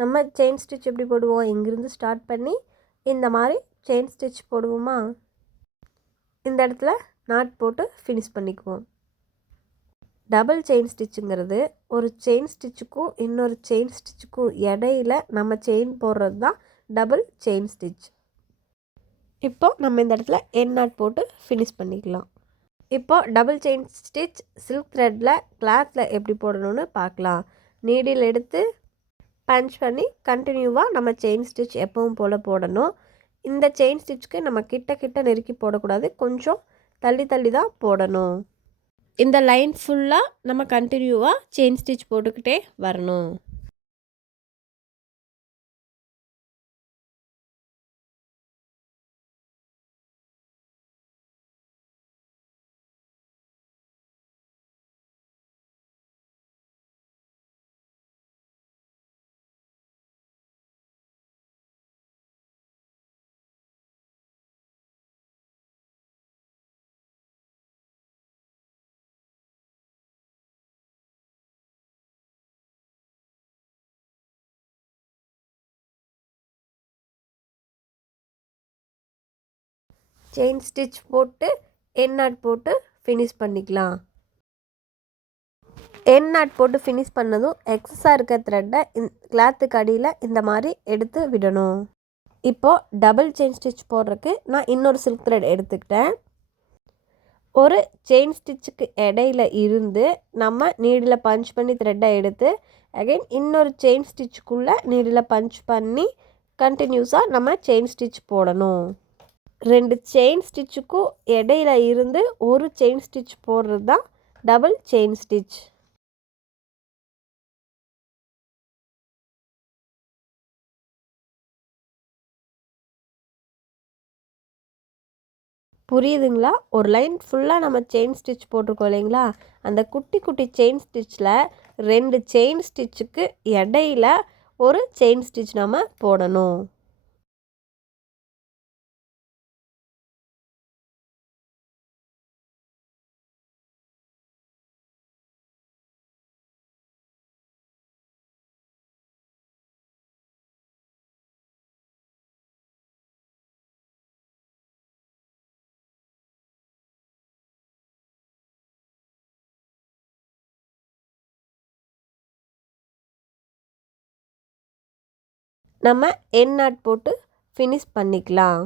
நம்ம chain stitch எப்படி போடுவோம், இங்கிருந்து ஸ்டார்ட் பண்ணி இந்த மாதிரி செயின் ஸ்டிச் போடுவோமா. இந்த இடத்துல நாட் போட்டு ஃபினிஷ் பண்ணிக்குவோம். டபுள் செயின் ஸ்டிச்சுங்கிறது ஒரு செயின் ஸ்டிச்சுக்கும் இன்னொரு செயின் ஸ்டிச்சுக்கும் இடையில நம்ம செயின் போடுறது தான் டபுள் செயின் ஸ்டிச். இப்போ நம்ம இந்த இடத்துல என் நாட் போட்டு ஃபினிஷ் பண்ணிக்கலாம். இப்போ டபுள் செயின் ஸ்டிச் சில்க் த்ரெட்டில் கிளாத்தில் எப்படி போடணும்னு பார்க்கலாம். நீடில் எடுத்து பஞ்ச் பண்ணி கண்டினியூவாக நம்ம செயின் ஸ்டிச் எப்பவும் போல் போடணும். இந்த செயின் ஸ்டிச்சுக்கு நம்ம கிட்ட நெருக்கி போடக்கூடாது, கொஞ்சம் தள்ளி தள்ளி தான் போடணும். இந்த லைன் ஃபுல்லாக நம்ம கண்டினியூவாக செயின் ஸ்டிச் போட்டுக்கிட்டே வரணும். செயின் ஸ்டிச் போட்டு என் நாட் போட்டு ஃபினிஷ் பண்ணிக்கலாம். என் நாட் போட்டு ஃபினிஷ் பண்ணதும் எக்ஸஸாக இருக்க த்ரெட்டை கிளாத்துக்கு அடியில் இந்த மாதிரி எடுத்து விடணும். இப்போது டபுள் செயின் ஸ்டிச் போடுறதுக்கு நான் இன்னொரு சில்க் த்ரெட் எடுத்துக்கிட்டேன். ஒரு செயின் ஸ்டிச்சுக்கு இடையில இருந்து நம்ம நீடில் பஞ்ச் பண்ணி த்ரெட்டை எடுத்து அகைன் இன்னொரு செயின் ஸ்டிச்சுக்குள்ளே நீடில் பஞ்ச் பண்ணி கண்டினியூஸாக நம்ம செயின் ஸ்டிச் போடணும். 2 செயின் ஸ்டிச்சுக்கும் இடையில இருந்து ஒரு செயின் ஸ்டிச் போடுறது தான் டபுள் செயின் ஸ்டிச். புரியுதுங்களா? ஒரு லைன் ஃபுல்லாக நம்ம செயின் ஸ்டிச் போட்டிருக்கோம் இல்லைங்களா, அந்த குட்டி குட்டி செயின் ஸ்டிச்சில் 2 செயின் ஸ்டிச்சுக்கு இடையில ஒரு செயின் ஸ்டிச் நம்ம போடணும். நம்ம என் நாட் போட்டு ஃபினிஷ் பண்ணிக்கலாம்.